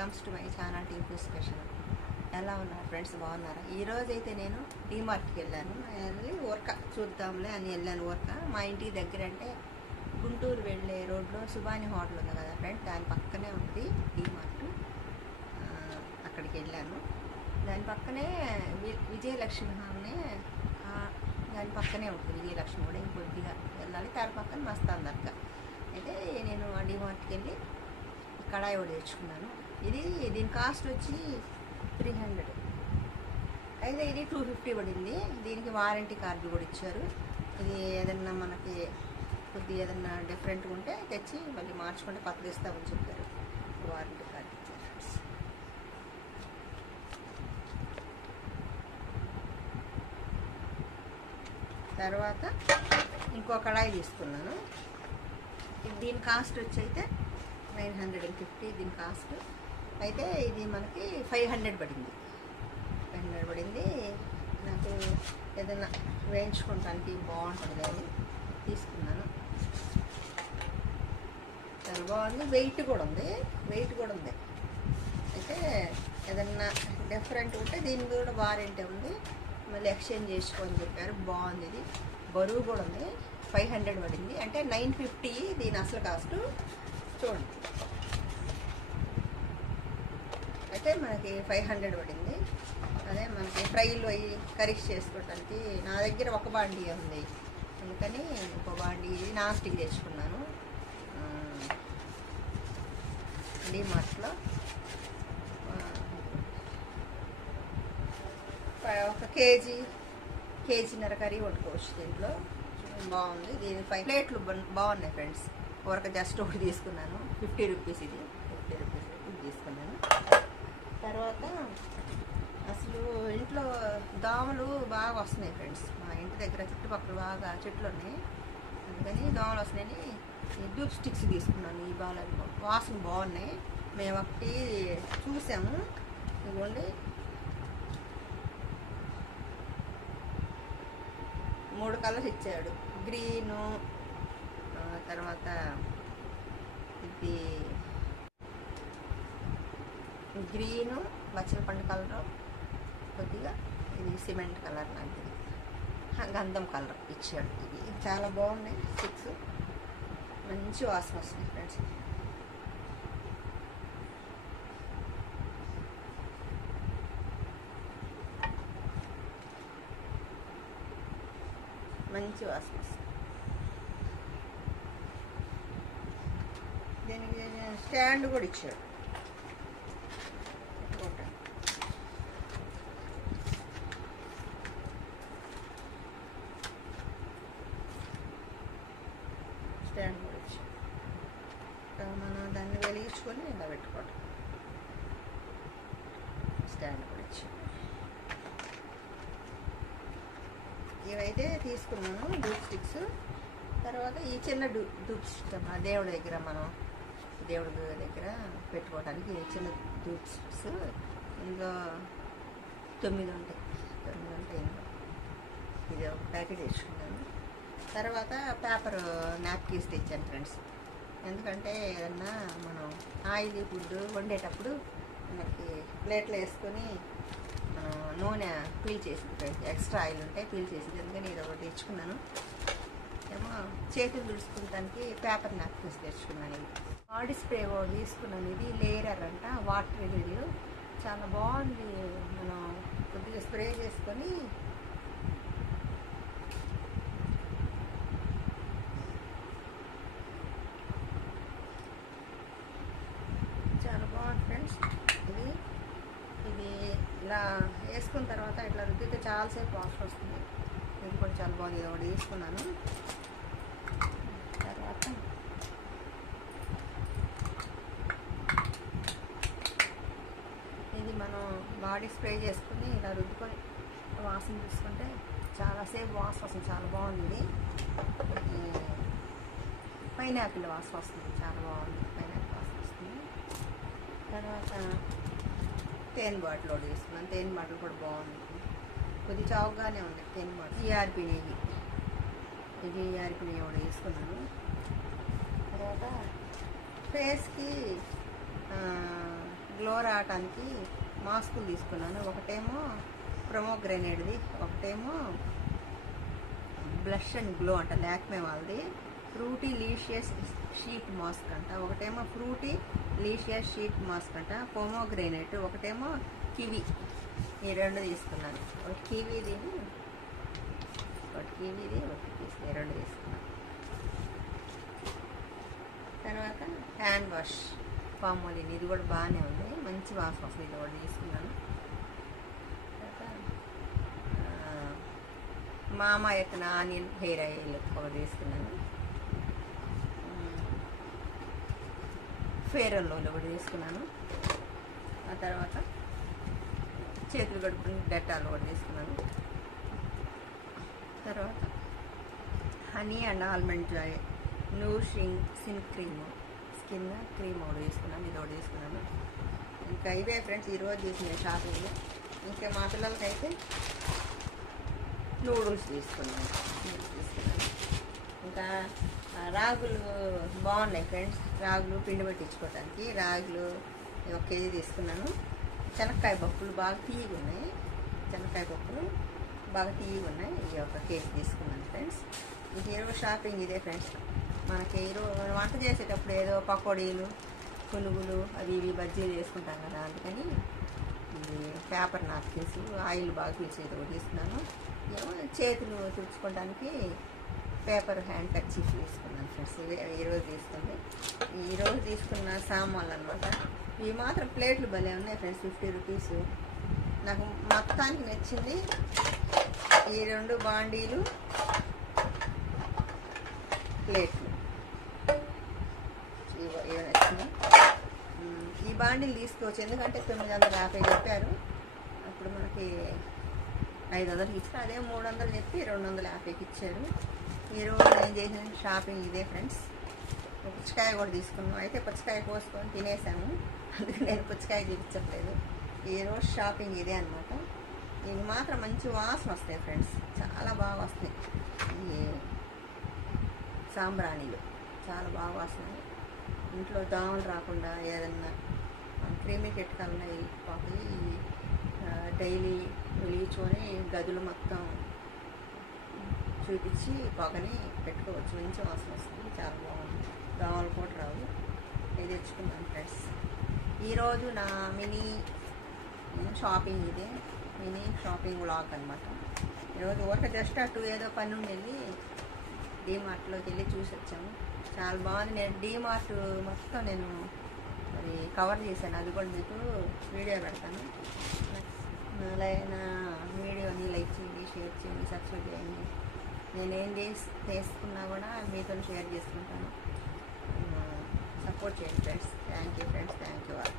Welcomes to my channel TP special. ఎలా ఉన్నారు friends, బాగున్నారా? ఈరోజు అయితే నేను డీమార్ట్కి వెళ్ళాను. వెళ్ళి ఊరక చూద్దాంలే అని వెళ్ళాను. ఊరక మా ఇంటికి దగ్గర అంటే గుంటూరు వెళ్ళే రోడ్లో సుబాని హోటల్ ఉంది కదా ఫ్రెండ్స్, దాని పక్కనే ఉంది డీమార్ట్. అక్కడికి వెళ్ళాను. దాని పక్కనే విజయలక్ష్మి హాల్నే, దాని పక్కనే ఉంటుంది విజయలక్ష్మి కూడా. ఇంకొద్దిగా వెళ్ళాలి. దాని పక్కన మస్తాన్ దర్గా. అయితే నేను ఆ డీమార్ట్కి వెళ్ళి కడాయి ఒకటి తెచ్చుకున్నాను. దీని కాస్ట్ వచ్చి 300. అయితే ఇది 250 పడింది. దీనికి వారంటీ కార్డు కూడా ఇచ్చారు. ఇది ఏదన్నా మనకి కొద్దిగా ఏదన్నా డిఫరెంట్గా ఉంటే తెచ్చి మళ్ళీ మార్చుకుంటే కొత్తది ఇస్తామని చెప్పారు. వారంటీ కార్డు ఇచ్చారు. తర్వాత ఇంకో కడాయి తీసుకున్నాను. దీని కాస్ట్ వచ్చి అయితే 950 దీని కాస్ట్. అయితే ఇది మనకి 500 పడింది. 500 పడింది. నాకు ఏదైనా వేయించుకోవడానికి బాగుంటుంది అని తీసుకున్నాను. చాలా బాగుంది. వెయిట్ కూడా ఉంది. అయితే ఏదన్నా డిఫరెంట్ ఉంటే దీనికి కూడా వారంటీ ఉంది, మళ్ళీ ఎక్స్చేంజ్ చేసుకోని చెప్పారు. బాగుంది. ఇది బరువు కూడా ఉంది. 500 పడింది. అంటే 950 దీని అసలు కాస్ట్. చూడండి, అయితే మనకి 500 పడింది. అదే మనకి ఫ్రైలు అవి కర్రీస్ చేసుకోవడానికి. నా దగ్గర ఒక బాండీ ఉంది, అందుకని ఇంకో బాండీ నాన్ స్టిక్ తెచ్చుకున్నాను డీమార్ట్లో. ఒక కేజీన్నర కర్రీ వండుకోవచ్చు దీంట్లో. బాగుంది. దీని 5 ప్లేట్లు బాగున్నాయి ఫ్రెండ్స్. ఊరక జస్ట్ ఒకటి తీసుకున్నాను. 50 రూపీస్. ఇది 50 రూపీస్ తీసుకున్నాను. తర్వాత అసలు ఇంట్లో దోమలు బాగా వస్తున్నాయి ఫ్రెండ్స్. మా ఇంటి దగ్గర చుట్టుపక్కల బాగా చెట్లు ఉన్నాయి, అందుకని దోమలు వస్తున్నాయని ఈ ధూప్ స్టిక్స్ తీసుకున్నాను. ఈ బాగా వాసన బాగున్నాయి. మేము ఒకటి చూసాము. ఇదిగోండి, 3 కలర్స్ ఇచ్చాడు. గ్రీను, తర్వాత ఇది గ్రీను బచ్చల పండు కలరు, కొద్దిగా ఇది సిమెంట్ కలర్ లాంటిది, గంధం కలర్ ఇచ్చాడు. ఇది చాలా బాగున్నాయి స్టిక్స్. మంచి వాసన వస్తుంది ఫ్రెండ్స్. మంచి వాసన వస్తుంది. దీనికి స్టాండ్ కూడా ఇచ్చాడు. స్టాండ్ కూడా ఇచ్చాడు. మనం దాన్ని వెలిగించుకొని ఇలా పెట్టుకోవటం. స్టాండ్ కూడా ఇచ్చాడు. ఇవైతే తీసుకున్నాను ధూప్ స్టిక్స్. తర్వాత ఈ చిన్న ధూప్ స్టిక్స్ మా దేవుడి దగ్గర, మనం దేవుడి దగ్గర పెట్టుకోవడానికి చిన్న ధూప్ స్టిక్స్. ఇందులో 9 ఉంటాయి. ఇందులో ఇది ఒక ప్యాకెట్ తెచ్చుకున్నాను. తర్వాత పేపర్ నాప్కిన్స్ తెచ్చాను ఫ్రెండ్స్. ఎందుకంటే ఏదన్నా మనం ఆయిల్ ఫుడ్ వండేటప్పుడు మనకి ప్లేట్లో వేసుకొని మనం నూనె పీల్ చేసింది, ఎక్స్ట్రా ఆయిల్ ఉంటే పీల్ చేసింది. ఎందుకని ఇది ఒకటి తెచ్చుకున్నాను. ఏమో చేతులు తుడుచుకోవడానికి పేపర్ నాప్కిన్స్ తెచ్చుకున్నాను. ఇది బాడీ స్ప్రే ఒకటి తీసుకున్నాను. ఇది లేయర్ అంట, వాటర్ ఇది చాలా బాగుంది. మనం కొద్దిగా స్ప్రే చేసుకొని చాలా బాగుంది ఫ్రెండ్స్. ఇది ఇలా వేసుకున్న తర్వాత ఇట్లా రుద్దితే చాలాసేపు వాసన వస్తుంది. ఇది కూడా చాలా బాగుంది. ఇది ఒకటి తీసుకున్నాను. తర్వాత ఇది మనం బాడీ స్ప్రే చేసుకుని ఇలా రుద్దుకొని వాసన తీసుకుంటే చాలాసేపు వాసన వస్తుంది. చాలా బాగుంది. పైనాపిల్ వాసన వస్తుంది. చాలా బాగుంది. పైనాపిల్ వాసన వస్తుంది. తర్వాత తేనె బాటిల్ ఒకటి తీసుకున్నాను. తేనె బాటిల్ కూడా బాగుంది. కొద్ది చౌకగానే ఉంది తేనె బాటిల్. ఈఆర్పి నెయ్యి, ఇది ఈఆర్పి నెయ్యి ఒకటి తీసుకున్నాను. తర్వాత ఫేస్కి గ్లో రావటానికి మాస్కులు తీసుకున్నాను. ఒకటేమో ప్రొమోగ్రెనేట్ది, ఒకటేమో బ్లష్ అండ్ గ్లో అంట లాక్మే వాళ్ళది. ఫ్రూటీ లీషియస్ షీట్ మాస్క్ అంట, ఒకటేమో ఫ్రూటీ లీషియస్ షీట్ మాస్క్ అంట. పొమోగ్రెనేట్, ఒకటేమో కివి. ఈ రెండు తీసుకున్నాను. ఒకటి కివీది, ఒకటి రెండు తీసుకున్నాను. తర్వాత హ్యాండ్ వాష్ పామోలిన్, ఇది కూడా బాగానే ఉంది, మంచి వాసన వస్తుంది. ఇది కూడా తీసుకున్నాను. మామా ఎర్త్ ఆనియన్ హెయిర్ ఆయిల్ ఒకటి తీసుకున్నాను. ఫెయిర్ అండ్ లవ్లీ ఒకటి తీసుకున్నాను. ఆ తర్వాత చేతులు కడుక్కుని డెటాల్ ఒకటి తీసుకున్నాను. తర్వాత honey and almond joy nourishing skin cream ఒకటి తీసుకున్నాను. ఇది ఒకటి తీసుకున్నాను. ఇంకా ఇవే ఫ్రెండ్స్ ఈరోజు చేసిన షాపింగ్. ఇంకా మా పిల్లలకైతే నూడిల్స్ తీసుకున్నాను. ఇంకా రాగులు బాగున్నాయి ఫ్రెండ్స్. రాగులు పిండి పట్టించుకోవడానికి రాగులు 1 కేజీ తీసుకున్నాను. శనక్కాయ పప్పులు బాగా తీయగా ఉన్నాయి. శనక్కాయ పప్పులు బాగా తీయగా ఉన్నాయి. ఈ 1 కేజీ తీసుకున్నాను ఫ్రెండ్స్. ఇంక ఈరోజు షాపింగ్ ఇదే ఫ్రెండ్స్. మనకి ఈరోజు వంట చేసేటప్పుడు ఏదో పకోడీలు, పునుగులు, అవి ఇవి బజ్జీలు చేసుకుంటాం కదా, అందుకని ఇది పేపర్ నాప్కిన్స్ ఆయిల్ బాగా పీల్చేది ఒకటి తీసుకున్నాను. చేతులు తుడుచుకోవడానికి పేపర్ హ్యాండ్ కర్చీఫ్ తీసుకున్నాను ఫ్రెండ్స్. ఇవి ఈరోజు తీసుకున్న సామాన్లు అనమాట. ఇవి మాత్రం ప్లేట్లు భలే ఉన్నాయి ఫ్రెండ్స్, 50 రూపీస్. నాకు మొత్తానికి నచ్చింది ఈ 2 బాండీలు, ప్లేట్లు. ఇవి నచ్చింది. ఈ బాండీలు తీసుకోవచ్చు, ఎందుకంటే 950 చెప్పారు. అప్పుడు మనకి 500కి ఇచ్చారు. అదే 300 చెప్పి 250కి ఇచ్చారు. ఈరోజు నేను చేసిన షాపింగ్ ఇదే ఫ్రెండ్స్. పుచ్చకాయ కూడా తీసుకున్నాం. అయితే పుచ్చకాయ కోసుకొని తినేసాము, అందుకే నేను పుచ్చకాయ చూపించట్లేదు. ఈరోజు షాపింగ్ ఇదే అనమాట. ఇవి మాత్రం మంచి వాసన వస్తాయి ఫ్రెండ్స్, చాలా బాగా వస్తాయి. ఈ సాంబ్రాణీలు చాలా బాగా వస్తున్నాయి. ఇంట్లో దోమలు రాకుండా ఏదన్నా క్రీమీ కెట్టుకల్లా వెళ్ళిపోతాయి. డైలీ వెలిగించుకొని గదులు మొత్తం చూపించి పొగని పెట్టుకోవచ్చు. మంచి వాసన వస్తుంది, చాలా బాగుంది. దోమలు కూడా రావు. ఇది తెచ్చుకున్నాను ఫ్రెండ్స్. ఈరోజు నా మినీ షాపింగ్ ఇదే, మినీ షాపింగ్ వ్లాగ్ అనమాట. ఈరోజు జస్ట్ అటు ఏదో పని ఉండి వెళ్ళి డీమార్ట్లోకి వెళ్ళి చూసి వచ్చాము. చాలా బాగుంది. నేను డీమార్ట్ మొత్తం మరి కవర్ చేశాను, అది కూడా మీకు వీడియో పెడతాను. నా వీడియోని లైక్ చేయండి, షేర్ చేయండి, సబ్స్క్రైబ్ చేయండి. నేనేం చేసుకున్నా కూడా మీతో షేర్ చేసుకుంటాను. సపోర్ట్ చేయండి friends. Thank you friends, thank you all.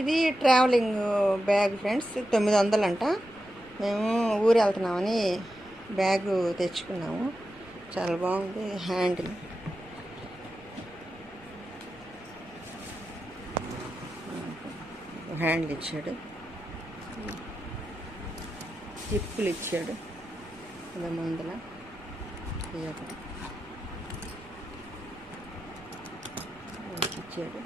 ఇది ట్రావెలింగ్ బ్యాగ్ ఫ్రెండ్స్, 900 అంట. మేము ఊరు వెళ్తున్నామని బ్యాగ్ తెచ్చుకున్నాము. చాలా బాగుంది. హ్యాండిల్ ఇచ్చాడు, హిప్పులు ఇచ్చాడు, ఇలా ముందల ఇచ్చాడు.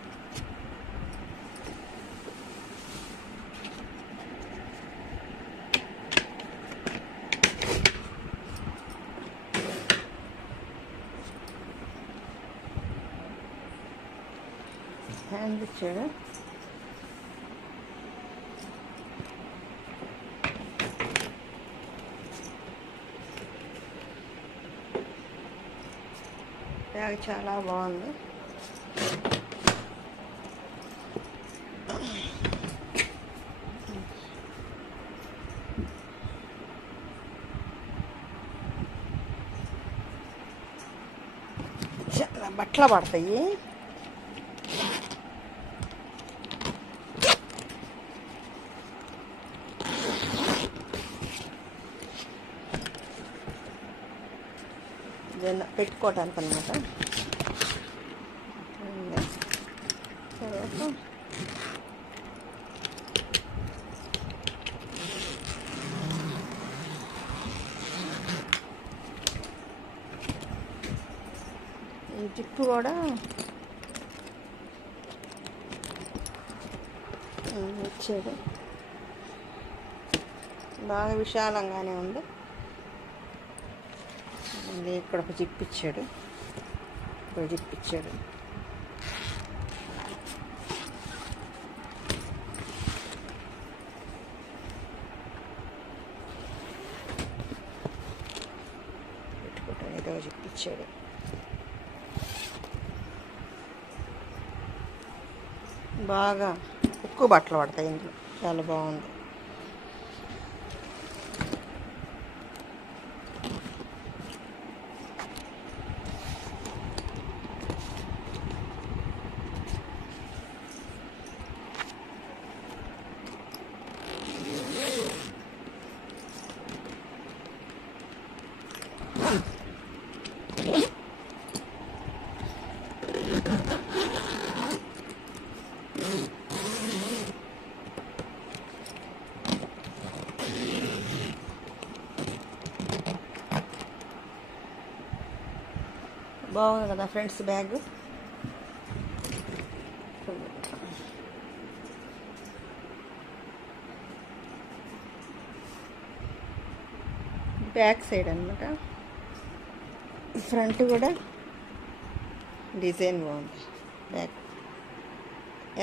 హ్యాండ్ ఇచ్చాడు. బ్యాగ్ చాలా బాగుంది. చాలా బట్టలు పడతాయి. పెట్టుకోవటానికి అనమాట. మీకు. ఈ జిప్పు కూడా ఇచ్చాడు, బాగా విశాలంగానే ఉంది. ఇక్కడ ఒక జిప్ ఇచ్చాడు, ఒక జిప్ ఇచ్చాడు. పెట్టుకుంటాను, ఏదో జిప్ ఇచ్చాడు. బాగా ఎక్కువ బట్టలు పడతాయి ఇందులో, చాలా బాగుంది. బాగుంది కదా ఫ్రెండ్స్ బ్యాగ్. బ్యాక్ సైడ్ అన్నమాట, ఫ్రంట్ కూడా డిజైన్ బాగుంది. బ్యాగ్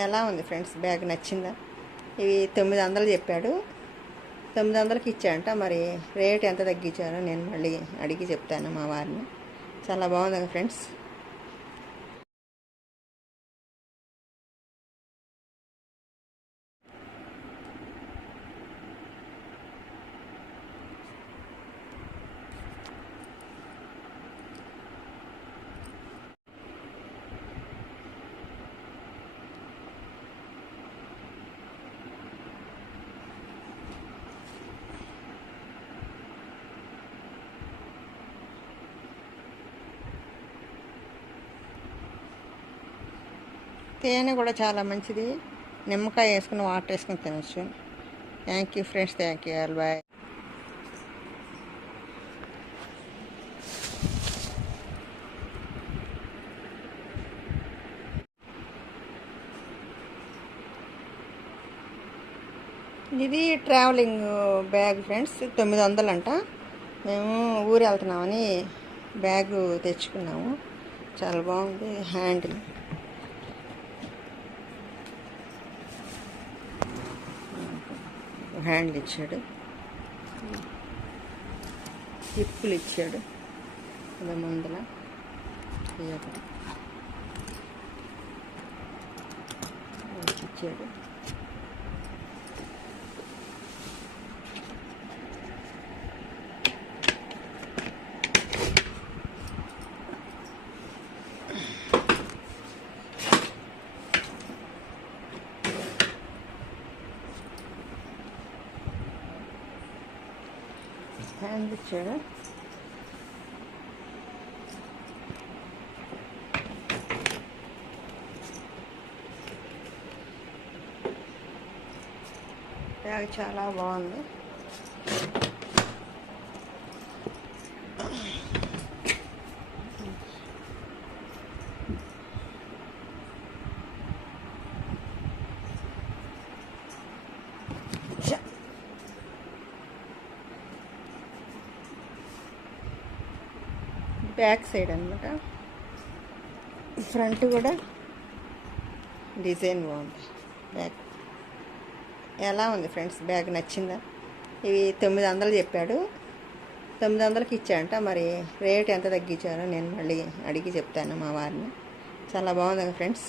ఎలా ఉంది ఫ్రెండ్స్? బ్యాగ్ నచ్చిందా? ఇవి 900 చెప్పాడు, 900కి ఇచ్చాడంట. మరి రేట్ ఎంత తగ్గించారో నేను మళ్ళీ అడిగి చెప్తాను మా వారిని. చాలా బాగుంది కదా ఫ్రెండ్స్. తేనె కూడా చాలా మంచిది, నిమ్మకాయ వేసుకుని వాటర్ వేసుకుని తినచ్చు. Thank you friends, thank you all, bye. ఇది ట్రావెలింగ్ బ్యాగ్ ఫ్రెండ్స్, 900 అంట. మేము ఊరు వెళ్తున్నామని బ్యాగు తెచ్చుకున్నాము, చాలా బాగుంది. హ్యాండిల్ హ్యాండిల్ ఇచ్చాడు, జిప్పులు ఇచ్చాడు, అది ముందల ఇచ్చాడు. హ్యాండ్ ఇచ్చాడు. బ్యాగ్ చాలా బాగుంది. బ్యాక్ సైడ్ అన్నమాట, ఫ్రంట్ కూడా డిజైన్ బాగుంది. బ్యాగ్ ఎలా ఉంది ఫ్రెండ్స్? బ్యాగ్ నచ్చిందా? ఇవి 900 చెప్పాడు, 900కి ఇచ్చాడంట. మరి రేట్ ఎంత తగ్గించారో నేను మళ్ళీ అడిగి చెప్తాను మా వారిని. చాలా బాగుంది కదా ఫ్రెండ్స్.